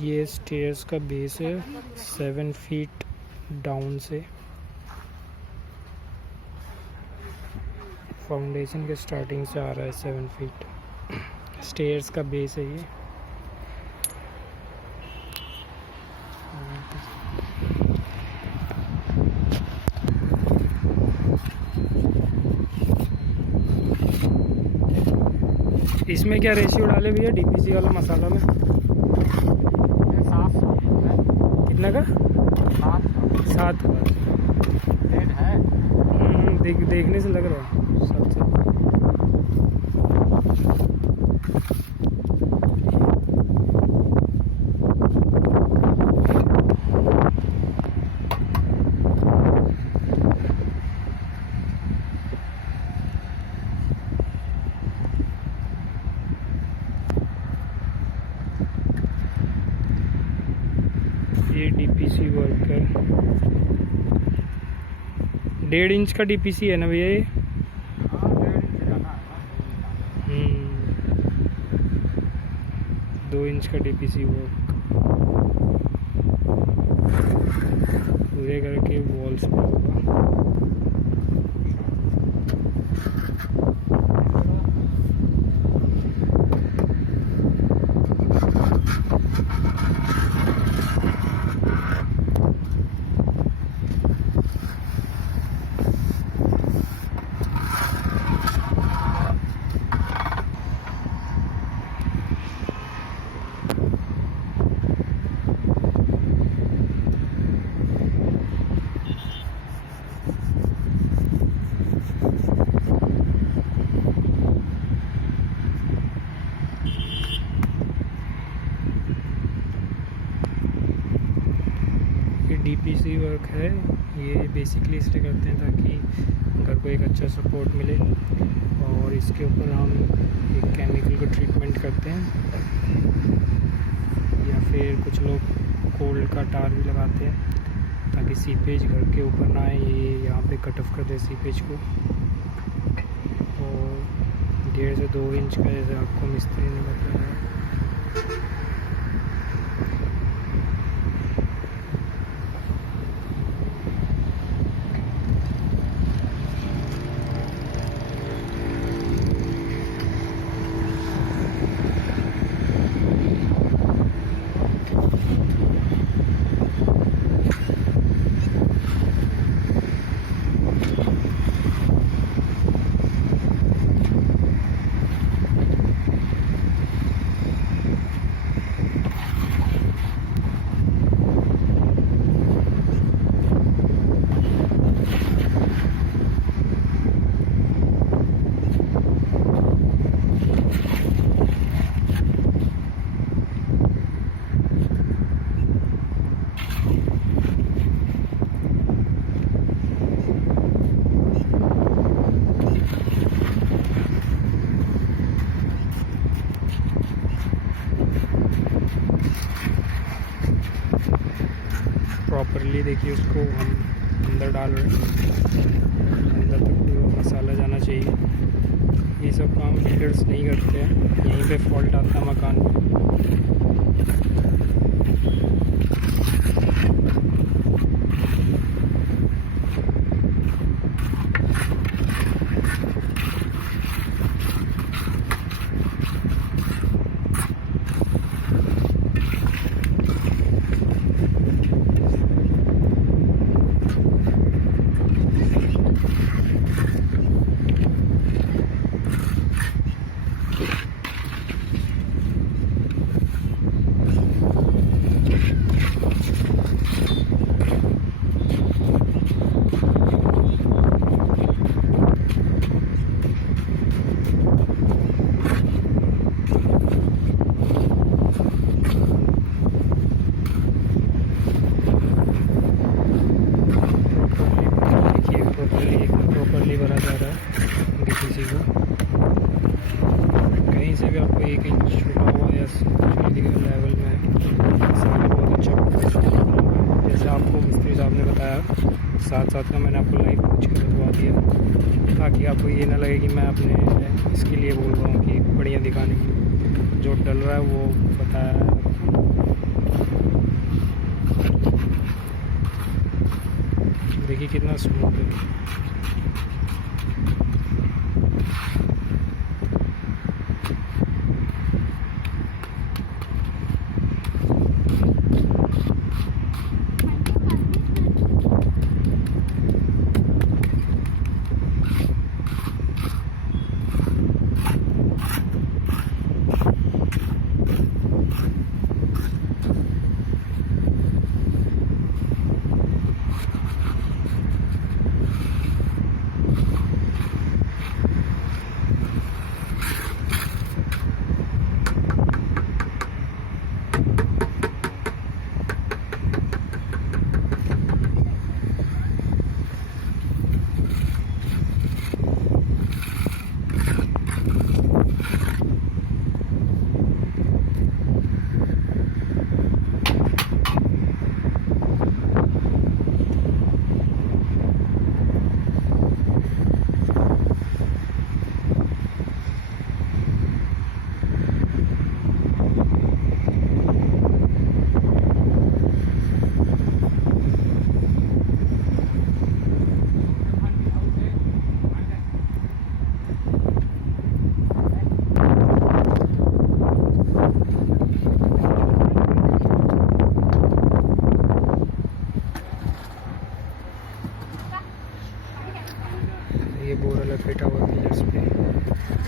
ये स्टेयर्स का बेस है 7 फीट डाउन से फाउंडेशन के स्टार्टिंग से आ रहा है 7 फीट स्टेयर्स का बेस है ये। इसमें क्या रेशियो डाले भैया डीपीसी वाला मसाला में? 700 कितना का? 7 है। देखने से लग रहा है 7। ये डीपीसी वर्क है 1.5 इंच का डीपीसी है ना भैया ये? 2 इंच का डीपीसी वर्क पूरे करके वॉल्स पे होगा। डीपीसी वर्क है ये बेसिकली इसलिए करते हैं ताकि घर को एक अच्छा सपोर्ट मिले और इसके ऊपर हम एक केमिकल को ट्रीटमेंट करते हैं या फिर कुछ लोग कोल्ड का टार भी लगाते हैं ताकि सीपेज घर के ऊपर ना आए। ये यहाँ पे कट ऑफ कर दे सीपेज को। और 1.5 से 2 इंच का जैसे आपको मिस्त्री ने बताया। प्रॉपरली देखिए उसको हम अंदर डाल रहे हैं, अंदर तक पूरा मसाला जाना चाहिए। ये सब काम बिल्डर्स नहीं करते हैं, यहीं पे फॉल्ट आता है मकान में। प्रॉपरली भरा जा रहा है डीपीसी को। कहीं से भी आपको 1 इंच छुटा हुआ या लेवल में सारा बहुत अच्छा जैसे आपको मिस्त्री साहब ने बताया, साथ साथ का मैंने आपको लाइव पूछ के बतवा दिया ताकि आपको ये ना लगे कि मैं अपने इसके लिए बोल रहा हूँ कि बढ़िया दिखाने के लिए। जो डल रहा है वो बताया है। देखिए कितना स्मूथ है। ये बोरा लपेटा हुआ पिलर्स पे।